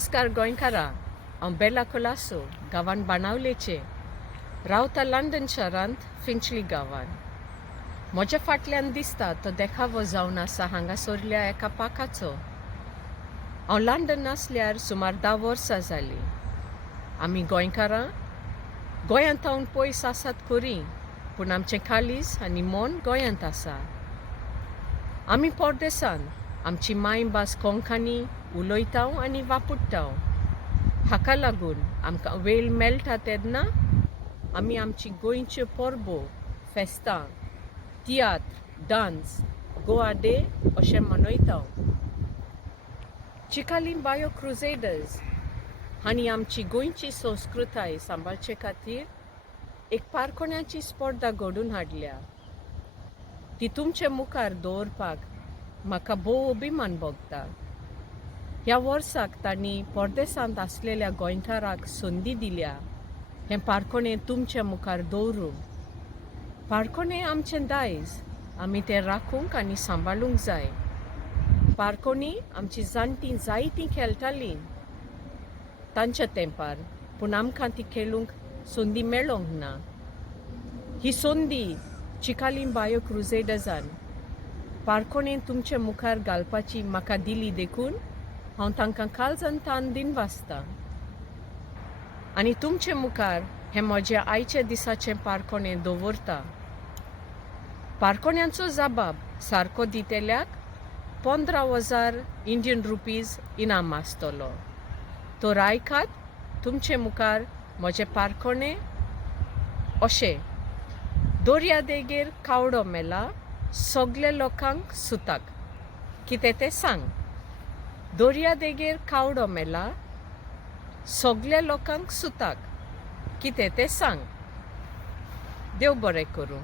नमस्कार गोंयकारां, हांव बेला कोलासो गांवांत बेनावलेचे रावता लंडन शारांत फिंचली गांवांत। म्हज्या फाटल्यान दिसता तो देखावो जावन आसा हांगासरल्या एका पाकाचो। हांव लंडन आसल्यार सुमार 10 वर्सां जालीं। आमी गोंयकारां गोंयांत तावन पयस आसात खरी, पूण आमचें काळीज आनी मन गोंयांत आसा। आमी परदेसांत आमची मायभास कोंकणी उलयतांव आनी वापरतांव। हाका लागून आमकां वेळ मेळटा तेन्ना आमी आमची गोंयच्यो परबो, फेस्तां, तियात्र, डान्स, गोवा डे अशें मनयतांव। चिकालीम बायो-क्रुसेडर्स हांणी आमची गोंयची संस्कृताय सांबाळचे खातीर एक पारकोण्याची स्पर्धा घडोवन हाडल्या। ती तुमचे मुखार दवरपाक म्हाका भोव अभिमान भोगता। ह्या वर्साक तांणी परदेसांत आसलेल्या गोंयकारांक संदी दिल्या हें पारकोणें तुमचे मुखार दवरूंक। पारकोणें आमचें दायज, आमी तें राखूंक आनी सांबाळूंक जाय। पारकोणी आमची जाणटीं जायतीं खेळटालीं तांच्या तेंपार, पूण आमकां ती खेळूंक संदी मेळोंक ना। ही संदी चिकालीम बायो-क्रुसेडर्सान पारकोणें तुमचे मुखार घालपाची म्हाका दिली देखून हांव तांकां काळजान तान दिन वाचतां। आनी तुमचे मुखार हें म्हज्या आयच्या दिसाचें पारकोणें दवरता। पारकोण्यांचो जबाब सारको दितेल्याक 15,000 इंडियन रुपीज इनाम आसतलो। तर आयकात तुमचे मुखार म्हजें पारकोणें अशें: दोर्या देगेर कावडो मेला, सगळे लोकांक सुताक। कितें तें सांग? दोर्या देगेर कावडो मेला, सगळे लोकांक सुताक। कितें तें सांग? देव बरें करूं।